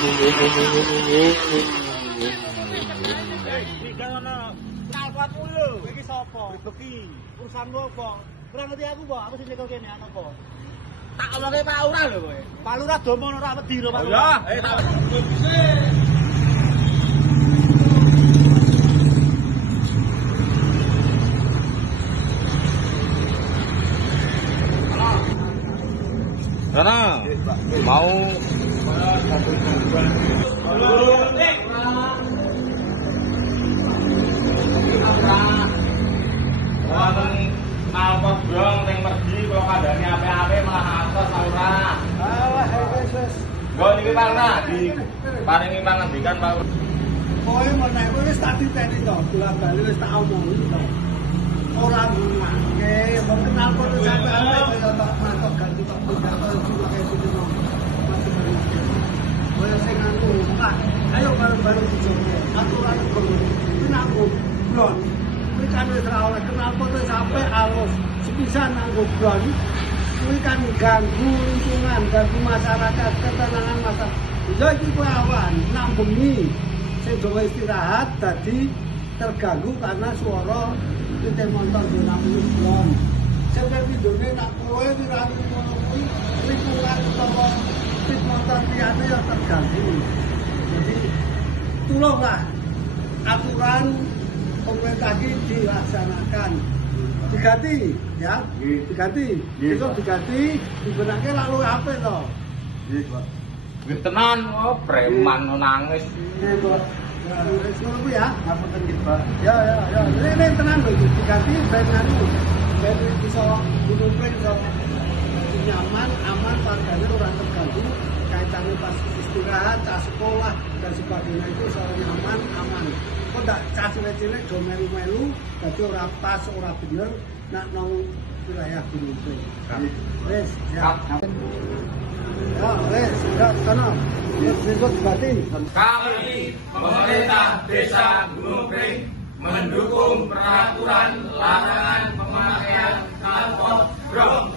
Iki ana knalpotmu lho. Iki sapa? Beki. Urusanmu apa? Ora ngerti aku kok, aku sing nyekel kene ana apa? Tak omonge Pak Lurah lho kowe. Pak Lurah domono ora wedi lho Pak Lurah. Ya, tak. Sana mau alpot brong sing merdi kula kandhani ape-ape malah atos ora. Alah wis. Nggo niki Pak Lurah diparingi pangandikan Pak. Kowe menek wis tak diteni to, bola-bali wis tak omongi to. Ora ngake, wong kenal kok sampe kaya tak matok ganti tok pindah kaya kaya ngono. Kowe sing anu, Pak. Ayo bareng-bareng dijogo. Aturan kok. Iki nanggo blon. Kuwi kan wis ora oleh kenal kok sampe alus. Sepisan nanggo blon. Kuwi kan ganggu lingkungan, ganggu masyarakat, ketenangan masyarakat. Ya iki kowe awan nambengi sing gawe istirahat dadi terganggu karena suara kita motor zona blon. Seperti dene tak kowe wirani ngono kuwi lingkungan utawa sepeda motor liyane ya terganggu. Jadi tolonglah aturan pemerintah ini dilaksanakan. Diganti ya, diganti. Itu diganti, dibenake lalu apa to? Nggih, Pak. Nggih tenan, oh preman nangis. Nggih, Pak. Wis ngono ya, ngapunten nggih, Pak. Ya. Ini tenan lho, diganti ben anu. Ben bisa dudupin to nyaman, aman, warganya orang terganggu kaitannya pas istirahat, cas sekolah dan sebagainya itu soal nyaman, aman. Kok tak cas cilik-cilik do melu-melu, dadi ora pas, ora bener nak nang wilayah Gunung Pring. Wis, ya. Ya, wis, ya sana. Disebut batin. Kami pemerintah Desa Gunung Pring mendukung peraturan larangan pemakaian knalpot brong.